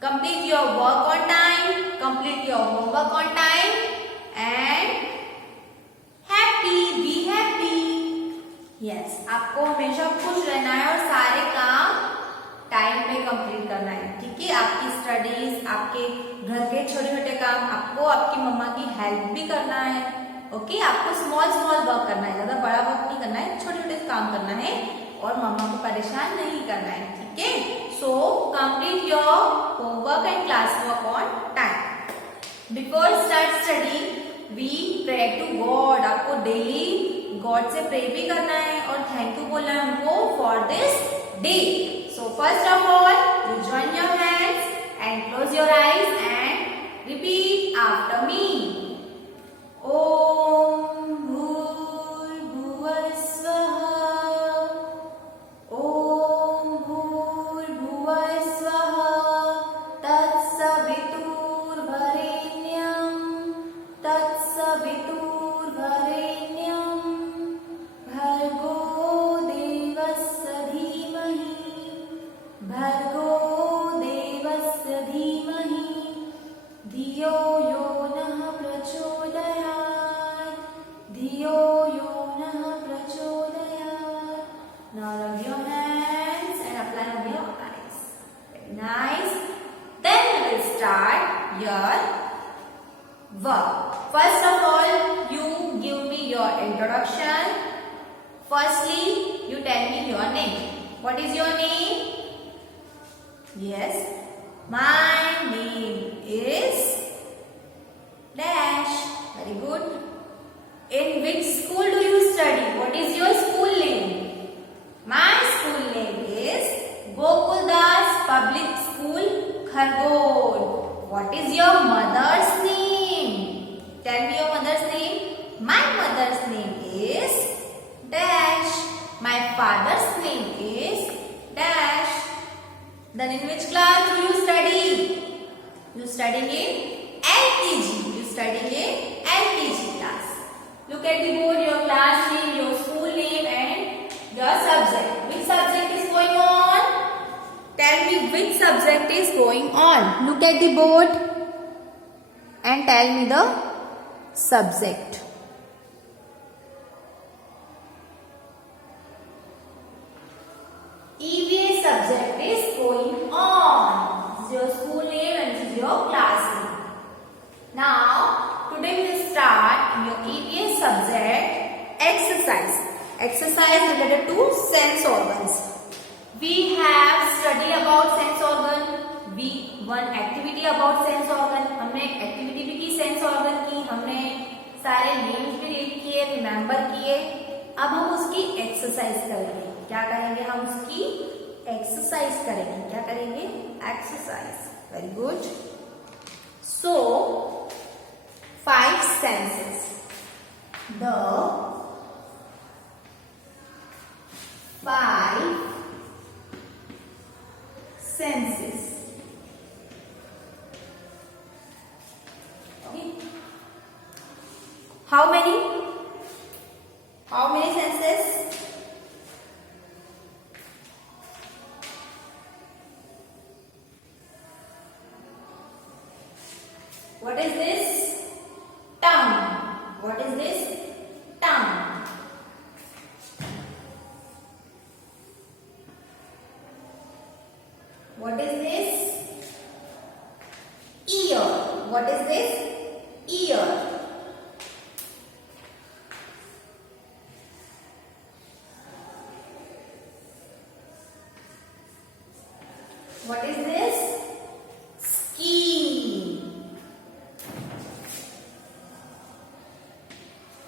complete your work on time, complete your homework on time, and happy, be happy. Yes, आपको हमेशा खुश रहना है और सारे काम टाइम पे कंप्लीट करना है, ठीक है। आपकी स्टडीज, आपके घर के छोटे छोटे काम, आपको आपकी मम्मा की हेल्प भी करना है, ओके। आपको स्मॉल स्मॉल वर्क करना है, ज्यादा बड़ा वर्क नहीं करना है, छोटे छोटे काम करना है और मम्मा को परेशान नहीं करना है, ठीक है। So complete your homework and class work on time. Before start study we pray to god. आपको डेली गॉड से प्रे भी करना है और थैंक यू बोलना है उनको for this day. So first of all you join your hands and close your eyes and repeat after me. ओम भूर्भुवः स्वः, ओम भूर्भुवः स्वः, तत्सवितुर्वरेण्यं, तत्सवितुर्वरेण्यं, भर्गो देवस्य धीमहि, भर्गो देवस्य धीमहि, धियो यो नः प्रचोदयात्, धियो यो नः प्रचोदयात्। Now rub your hands and apply over your eyes. Very nice. Then we will start your work. First of all, you give me your introduction. Firstly, you tell me your name. What is your name? Yes, my name is dash. Very good. In which school do you study? What is your school name? My school name is Gokuldas Public School, Khargod. What is your mother's name? Tell me your mother's name. My mother's name is dash. My father's name is dash. Then in which class do you study? You studying in LKG. You studying in LKG class. Look at the board, your class name, your school name and your subject. Which subject is going on? Tell me which subject is going on. Look at the board and tell me the subject. EVA subject is going on. This is your school name and this is your class name. Now, today we will start your EVA subject exercise. Exercise related to sense organs. We have study about sense organ. We one activity about sense organ. हमने activity भी की sense organ की, हमने सारे names भी read किए, remember किए। अब हम उसकी exercise करेंगे। क्या करेंगे? हम उसकी exercise करेंगे। क्या करेंगे? Exercise. Very good. So 5 senses. The 5 senses. Okay. How many? How many senses? What is this? Tongue. What is this? Tongue. What is this? Ear. What is this? Ear. What is this? Skin.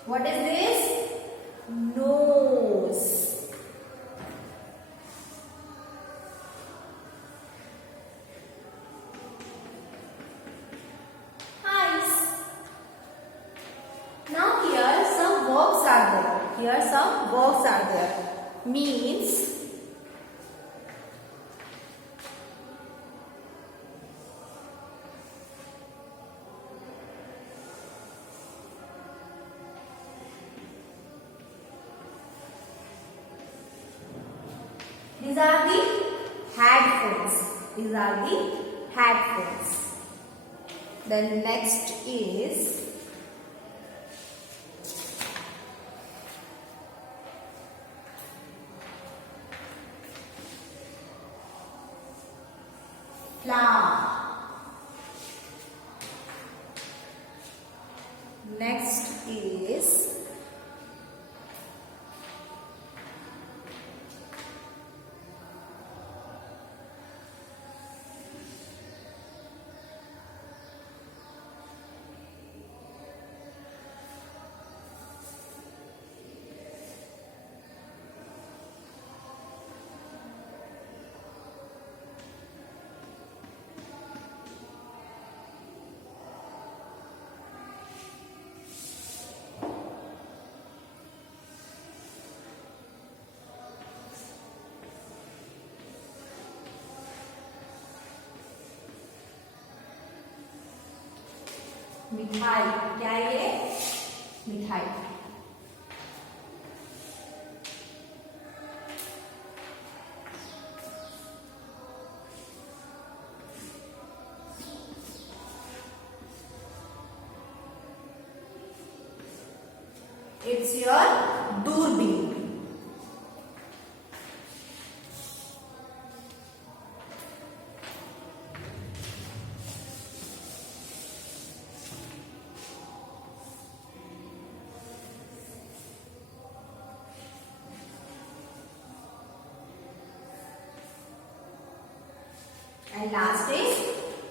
What is this? Nose. Eyes. Now here some verbs are there. Here some verbs are there. Means these are the headphones. These are the headphones. Then next is flower. Next is मिठाई. क्या है ये? मिठाई. It's your दूरबीन. And last is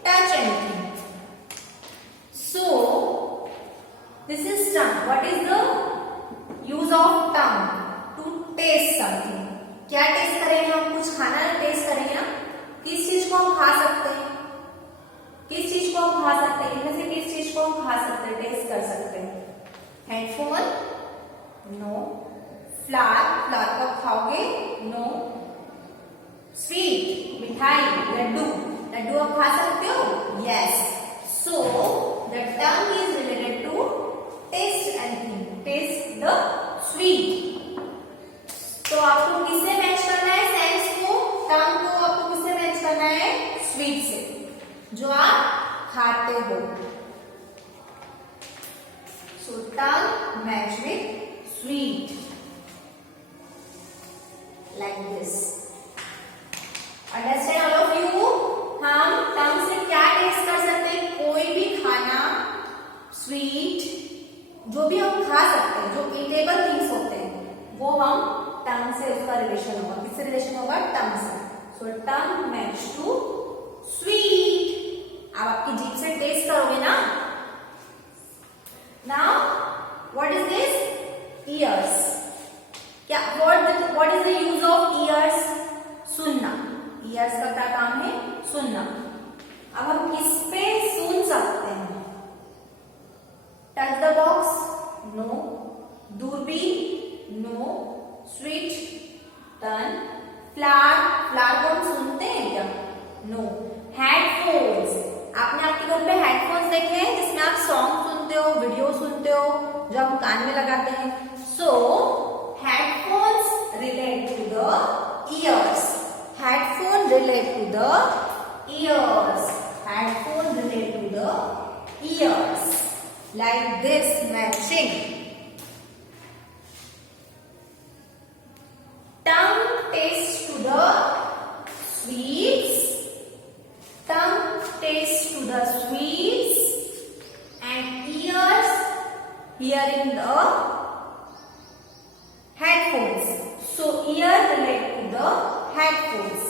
touch anything. So this is tongue. What is the use of tongue? To taste something. क्या test करेंगे हम? कुछ खाना टेस्ट करेंगे ना. किस चीज को हम खा सकते हैं? किस चीज को हम खा सकते हैं? इनमें से किस चीज को हम खा सकते हैं, टेस्ट कर सकते हैं? हेडफोन? नो. फ्लावर? फ्लावर को खाओगे? नो. स्वीट? मिठाई? लड्डू? लड्डू आप खा सकते हो? Yes. So the tongue is related to taste anything. Taste the sweet. तो आपको किससे मैच करना है? सेंस को, टंग को आपको किससे मैच करना है? स्वीट से, जो आप खाते हो. So tongue match with sweet like this. Understand all of you? हम टंग से क्या टेस्ट कर सकते हैं? कोई भी खाना, स्वीट, जो भी हम खा सकते हैं, जो ईटेबल थिंग्स होते हैं, वो हम टंग से, उसका रिलेशन होगा. किससे रिलेशन होगा? टंग से. So tongue match to sweet. आप आपकी जीभ से टेस्ट करोगे ना. Now what is this? Ears. क्या what is the use of ears? सुनना. ईयर्स का क्या काम है? सुनना. अब हम किस पे सुन सकते हैं? Touch the box? नो. दूरबीन? No. Switch? Turn. Flower? Flower को हम सुनते हैं क्या? नो. हेडफोन्स? आपने आपके घर पे हेडफोन्स देखे हैं जिसमें आप सॉन्ग सुनते हो, वीडियो सुनते हो, जो हम कान में लगाते हैं. So headphones relate to the ears. Headphone relate to the ears. Headphone relate to the ears. Like this matching. Tongue tastes to the sweets. Tongue tastes to the sweets. And ears hearing the headphones. So ear relate to the headphones.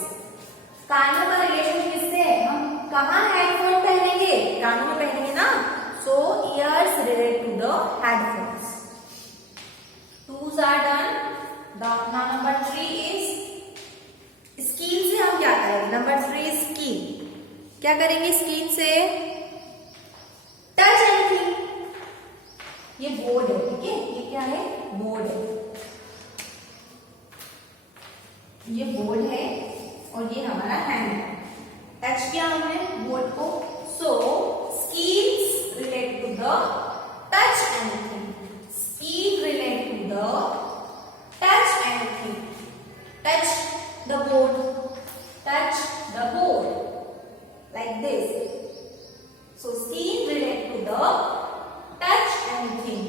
कानों का relation किससे है? हम कहाँ headphone पहनेंगे? कानों में पहनेंगे ना. So ears relate to the headphones. Twos are done. Number 3 is skin. से हम क्या करेंगे? Number 3 is skin. क्या करेंगे स्किन से? Touch anything. ये बोर्ड है, ठीक है? ये क्या है? बोर्ड है. ये बोर्ड है और ये हमारा हैंड है. टच किया हमने बोर्ड को. So skins relate to the touch anything. Skin relate to the touch anything. Touch the board. Touch the board. like this. So skin relate to the touch anything.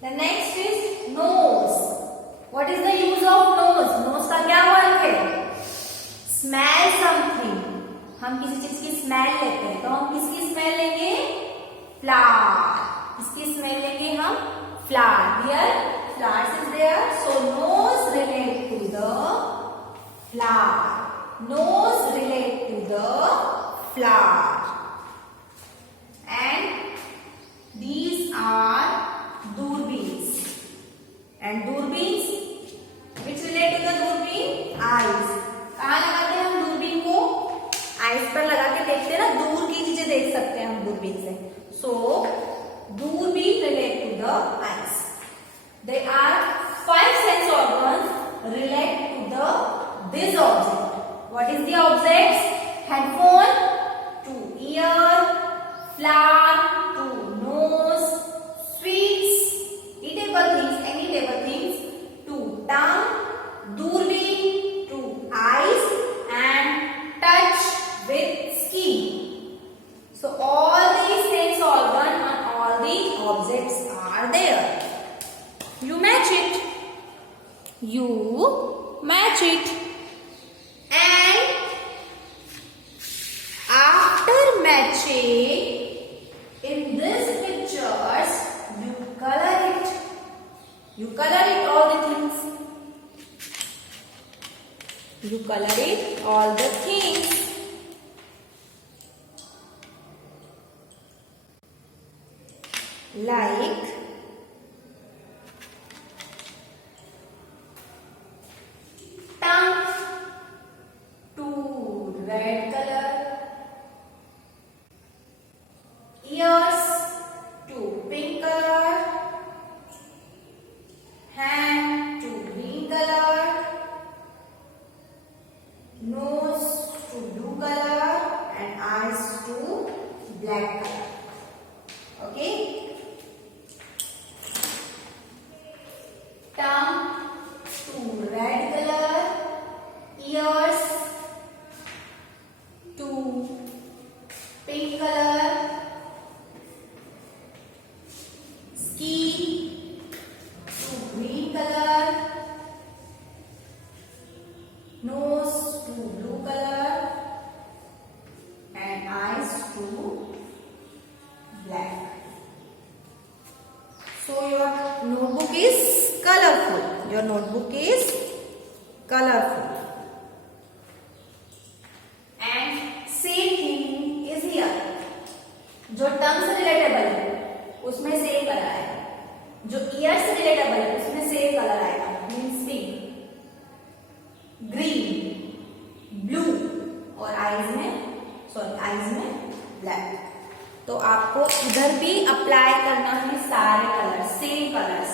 The next is nose. What is the use of nose? Nose का क्या work है? Smell something. हम किसी चीज की smell लेते हैं तो हम किसकी स्मेल लेंगे? Flower. किसकी स्मेल लेंगे हम? Flower. Here flowers is there. So nose relate to the flower. Nose relate to the flower. And these are दूरबीन्स. And दूरबीन्स which relate to the दूरबीन? Eyes. कहाँ लगाते हैं हम दूरबीन को? आइज पर लगा के देखते हैं ना, दूर की चीजें देख सकते हैं हम दूरबीन से. सो दूरबीन relate to the eyes. There are 5 sense organs relate to this object. What is the objects? Headphone to ear, flower to nose, sweets, eatable things, any table things to tongue, दूरबीन to eyes, and touch with skin. So all these sense organ and all the objects are there. You match it. You match it. And after matching in these pictures, you color it. You color it all the things. You color it all the things. Like tongue to red color, ears to pink color, hand to green color, nose to blue color, and eyes to black color. Okay? Tongue to red color, ears to pink color, skin to green color, nose to blue color, and eyes to black. So your notebook is colorful. Your notebook is colorful. And same thing is here. जो टंग से relatable है उसमें same colour आएगा, जो year से relatable है उसमें same colour आएगा. मीन्स पिंक, ग्रीन, ब्लू और आईज में ब्लैक. तो आपको इधर भी अप्लाई करना है सारे colour, same colours.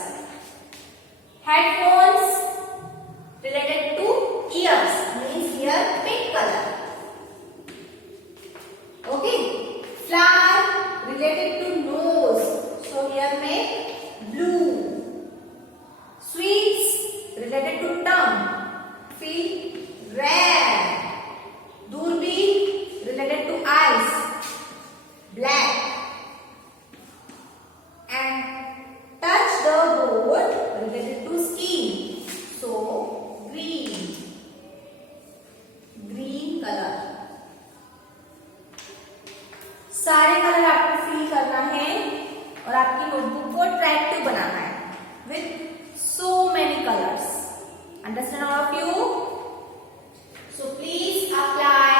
Headphones related to ears, means here pink colour. Okay. Flower related to nose, so here में blue. Sweets related to tongue, feel red. दूरबीन related to eyes, black. And touch the board related to skin, so green color. सारे colour आपको fill करना है और आपकी notebook को attractive बनाना है with so many colors. Understand all of you? So please apply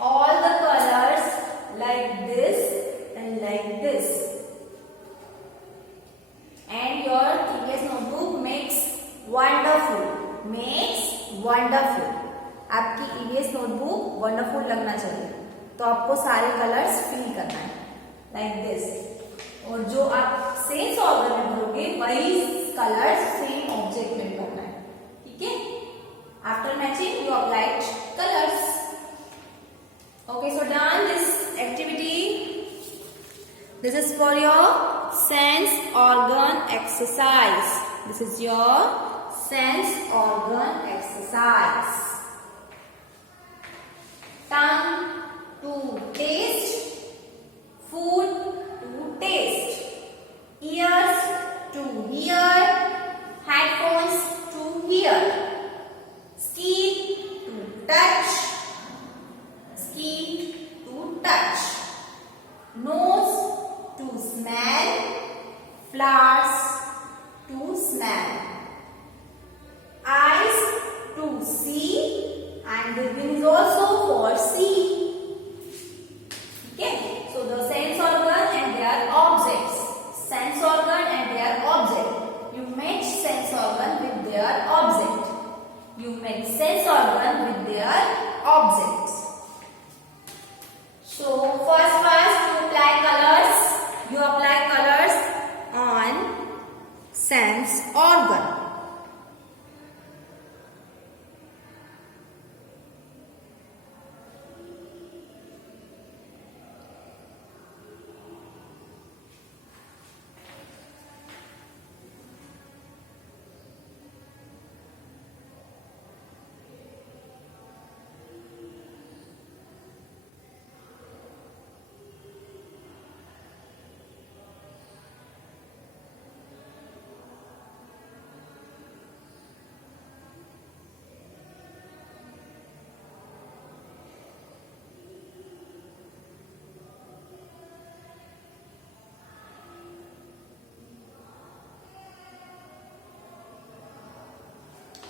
all the colors like this and like this, and your EVS notebook makes wonderful. आपकी EVS notebook wonderful लगना चाहिए, तो आपको सारे कलर्स फिल करना है like this. और जो आप सेम सॉल्वर में भरोगे वही कलर्स सेम ऑब्जेक्ट में करना है. ठीक है? After matching you apply colours. Okay, so done this activity. This is for your sense organ exercise. This is your sense organ exercise. Tongue to taste food, to taste. Ears to hear, headphones to hear. Skin to touch, skin to touch. Nose to smell, flowers to smell. Eyes to see, and the thing is also for see. Okay, so the sense organ and their objects. Sense organ and their object. You match sense organ with their object. You match sense organ with their objects. So first you apply colors. You apply colors on sense organ.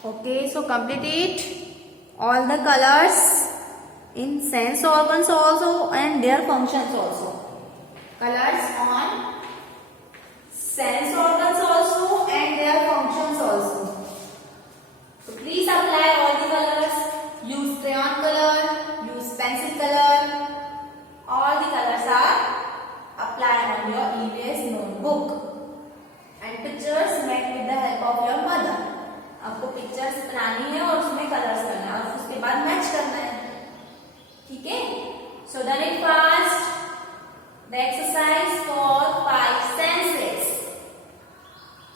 Okay, so complete it. All the colors in sense organs also and their functions also. Colors on sense organs also and their functions also. So please apply all the colors. Use crayon color, use pencil color. All the colors are applied on your EVS notebook. And pictures made with the help of your mother. आपको pictures बनानी है और उसमें colours करना है और उसके बाद मैच करना है. ठीक है? So done it fast. The exercise for 5 senses.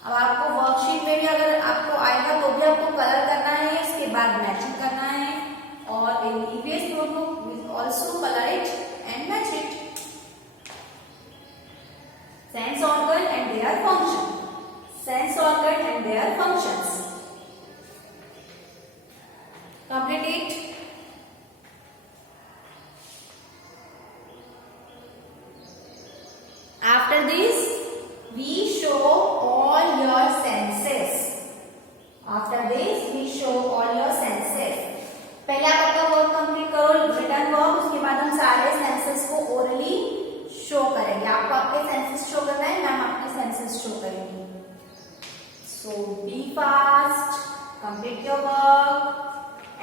अब आपको वर्कशीट में भी अगर आपको आएगा तो भी आपको कलर करना है, इसके बाद मैचिंग करना है और in EVS notebook will also colour it and match it. Sense organ and their function. Sense organ and their functions. Complete it. After this, we show all your senses. After this, we show all your senses. पहले आप अपना work complete करो, written work. उसके बाद हम सारे senses को orally show करेंगे. आपको आपके सेंसेस शो करना है, मैम आपके सेंसेस शो करेंगे. So be fast. Complete your work.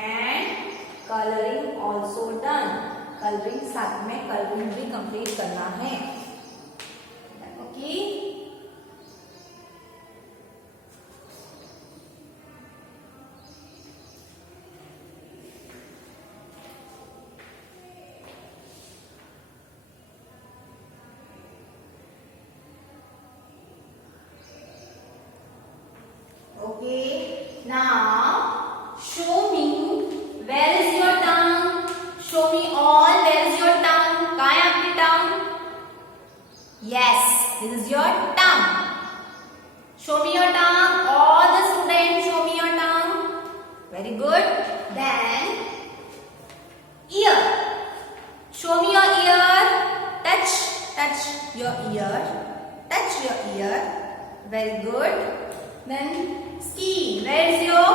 And coloring also done. Coloring साथ में coloring भी complete करना है. Okay. Okay. Now show me where is your tongue. Show me all. Where is your tongue? कहाँ है आपकी tongue? Yes, this is your tongue. Show me your tongue. All the students, show me your tongue. Very good. Then ear. Show me your ear. Touch your ear. Touch your ear. Very good. Then skin. Where is your?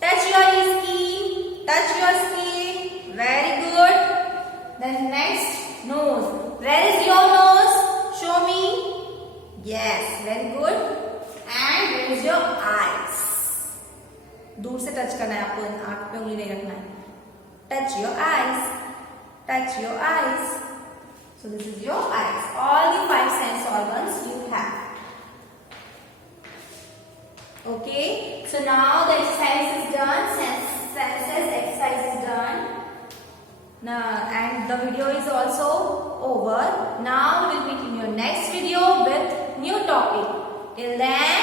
Touch your skin. Touch your skin. Very good. Then next, nose. Where is your nose? Show me. Yes, very good. And where is your eyes? दूर से touch करना है आपको, आंख पे उंगली नहीं रखना है. Touch your eyes. Touch your eyes. So this is your eyes. All the 5 sense organs you have. Okay. So now the exercise is done. Senses exercise is done. Now, and the video is also over. Now we will meet in your next video with new topic. Till then,